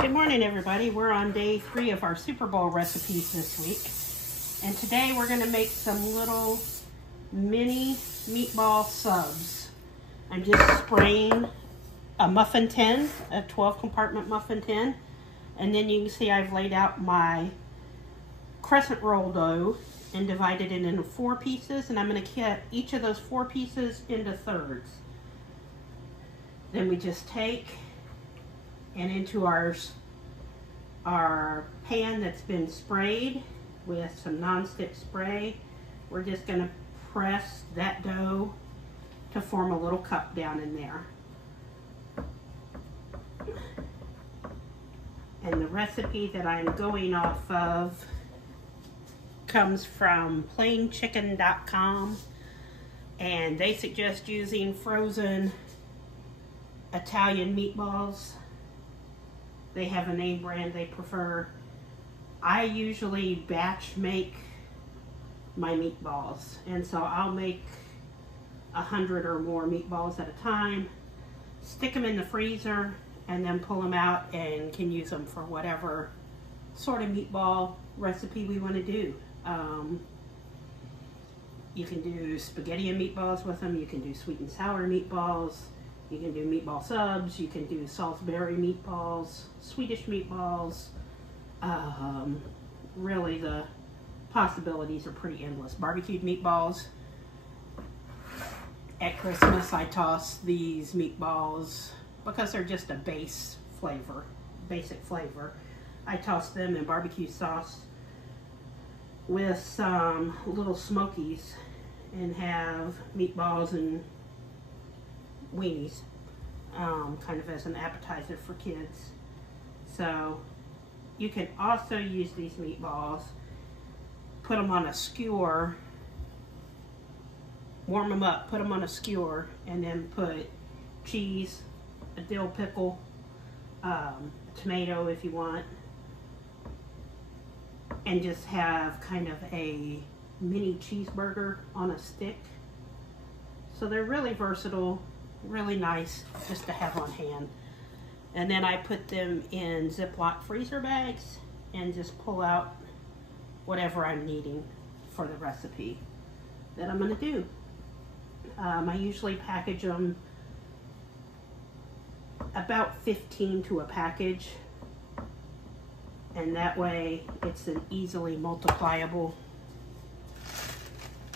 Good morning, everybody. We're on day 3 of our Super Bowl recipes this week. And today we're going to make some little mini meatball subs. I'm just spraying a muffin tin, a 12 compartment muffin tin. And then you can see I've laid out my crescent roll dough and divided it into 4 pieces. And I'm going to cut each of those 4 pieces into thirds. Then we just take and into our pan that's been sprayed with some non-stick spray, we're just going to press that dough to form a little cup down in there. And the recipe that I'm going off of comes from plainchicken.com, and they suggest using frozen Italian meatballs. They have a name brand they prefer. I usually batch make my meatballs, and so I'll make 100 or more meatballs at a time, stick them in the freezer, and then pull them out and can use them for whatever sort of meatball recipe we want to do. You can do spaghetti and meatballs with them, you can do sweet and sour meatballs, you can do meatball subs, you can do Salisbury meatballs, Swedish meatballs. Really the possibilities are pretty endless. Barbecued meatballs. At Christmas I toss these meatballs because they're just a basic flavor. I toss them in barbecue sauce with some little smokies and have meatballs and weenies, kind of as an appetizer for kids. So you can also use these meatballs, put them on a skewer, warm them up, put them on a skewer, and then put cheese, a dill pickle, tomato if you want, and just have kind of a mini cheeseburger on a stick. So they're really versatile, really nice just to have on hand. And then I put them in Ziploc freezer bags and just pull out whatever I'm needing for the recipe that I'm going to do. I usually package them about 15 to a package, and that way it's an easily multipliable,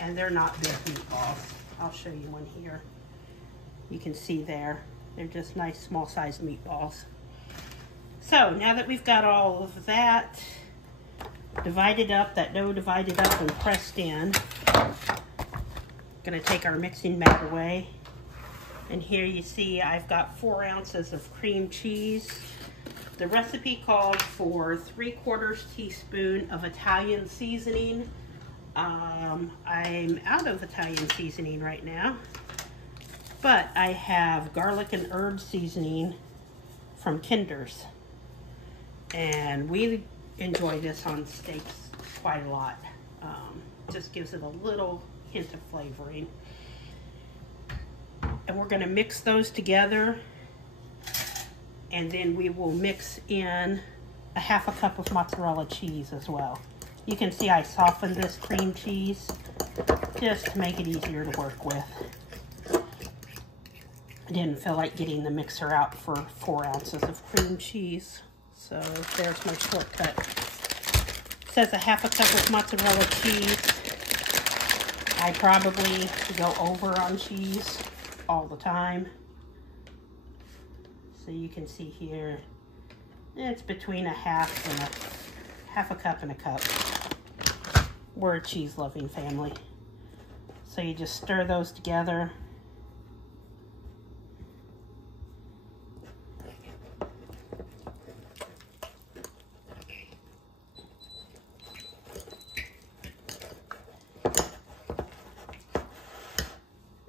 and they're not big meatballs. I'll show you one here. You can see there, they're just nice small sized meatballs. So now that we've got all of that divided up, that dough divided up and pressed in, gonna take our mixing mat away. And here you see I've got 4 ounces of cream cheese. The recipe called for 3/4 teaspoon of Italian seasoning. I'm out of Italian seasoning right now, but I have garlic and herb seasoning from Kinder's, and we enjoy this on steaks quite a lot. Just gives it a little hint of flavoring. And we're going to mix those together, and then we will mix in a 1/2 cup of mozzarella cheese as well. You can see I softened this cream cheese just to make it easier to work with. I didn't feel like getting the mixer out for 4 ounces of cream cheese, so there's my shortcut. It says a 1/2 cup of mozzarella cheese. I probably go over on cheese all the time. So you can see here, it's between a 1/2 cup and a cup. We're a cheese loving family. So you just stir those together.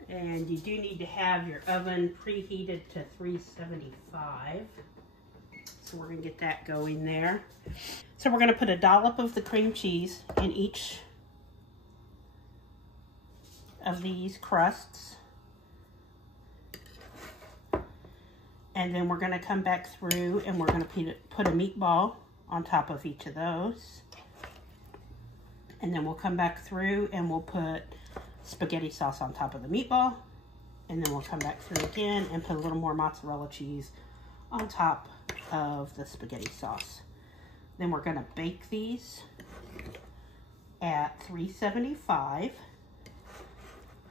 And you do need to have your oven preheated to 375. So we're going to get that going there. So we're going to put a dollop of the cream cheese in each of these crusts. And then we're going to come back through and we're going to put a meatball on top of each of those. And then we'll come back through and we'll put spaghetti sauce on top of the meatball. And then we'll come back through again and put a little more mozzarella cheese on top of the spaghetti sauce. Then we're going to bake these at 375.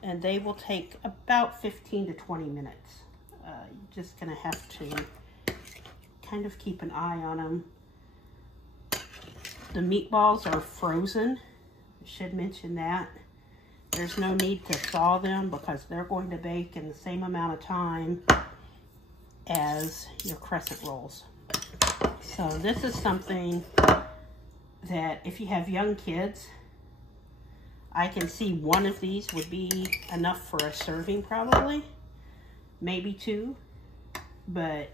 And they will take about 15 to 20 minutes. You're just going to have to kind of keep an eye on them. The meatballs are frozen. I should mention that. There's no need to thaw them because they're going to bake in the same amount of time as your crescent rolls. So this is something that if you have young kids, I can see one of these would be enough for a serving probably, maybe two, but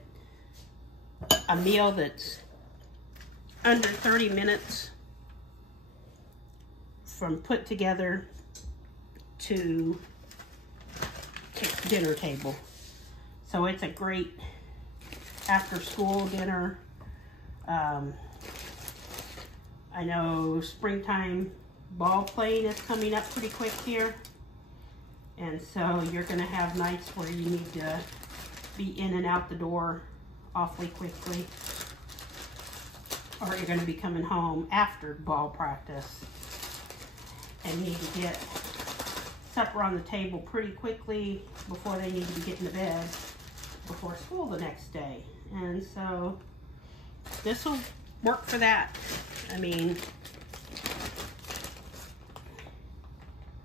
a meal that's under 30 minutes from put together to dinner table. So it's a great after school dinner. I know springtime ball playing is coming up pretty quick here. And so you're gonna have nights where you need to be in and out the door awfully quickly. Or you're gonna be coming home after ball practice and need to get supper on the table pretty quickly before they need to be getting to bed before school the next day. And so this will work for that. I mean,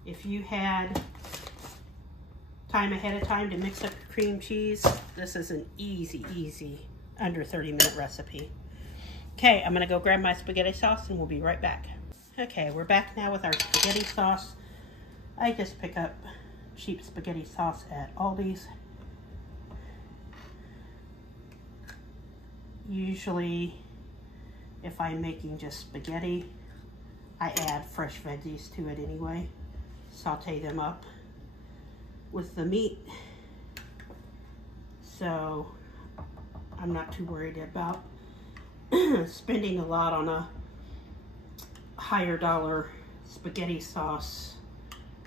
if you had time ahead of time to mix up your cream cheese, this is an easy under 30-minute recipe. Okay, I'm gonna go grab my spaghetti sauce and we'll be right back. Okay, we're back now with our spaghetti sauce. I just pick up cheap spaghetti sauce at Aldi's. Usually, if I'm making just spaghetti, I add fresh veggies to it anyway. Saute them up with the meat. So, I'm not too worried about spending a lot on a higher dollar spaghetti sauce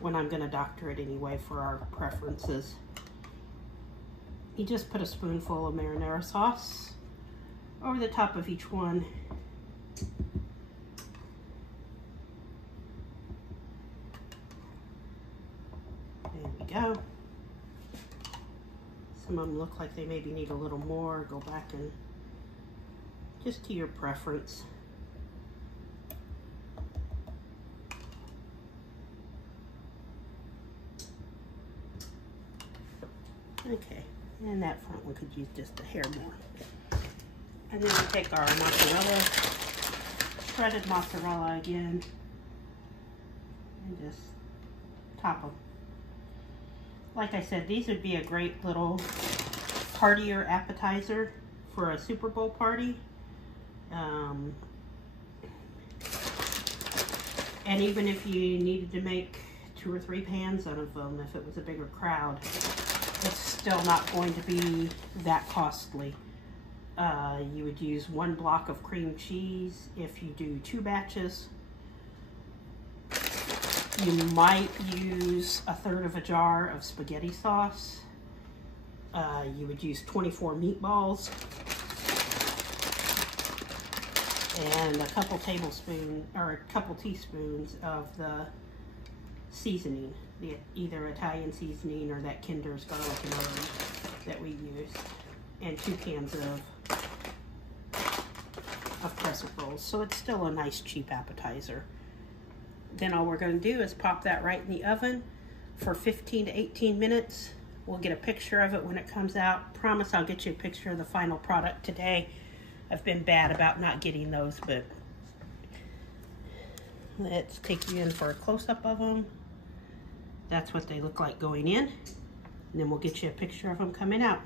when I'm gonna doctor it anyway for our preferences. You just put a spoonful of marinara sauce over the top of each one. There we go. Some of them look like they maybe need a little more. Go back and just to your preference. Okay, and that front one could use just a hair more. And then we take our mozzarella, shredded mozzarella again, and just top them. Like I said, these would be a great little heartier appetizer for a Super Bowl party. And even if you needed to make 2 or 3 pans out of them, if it was a bigger crowd, it's still not going to be that costly. You would use 1 block of cream cheese if you do 2 batches. You might use 1/3 of a jar of spaghetti sauce. You would use 24 meatballs and a couple tablespoons or a couple teaspoons of the seasoning, either Italian seasoning or that Kinder's garlic and herb that we use, and 2 cans of crescent rolls. So it's still a nice cheap appetizer. Then all we're going to do is pop that right in the oven for 15 to 18 minutes. We'll get a picture of it when it comes out. Promise I'll get you a picture of the final product today. I've been bad about not getting those, but let's take you in for a close-up of them. That's what they look like going in. And then we'll get you a picture of them coming out.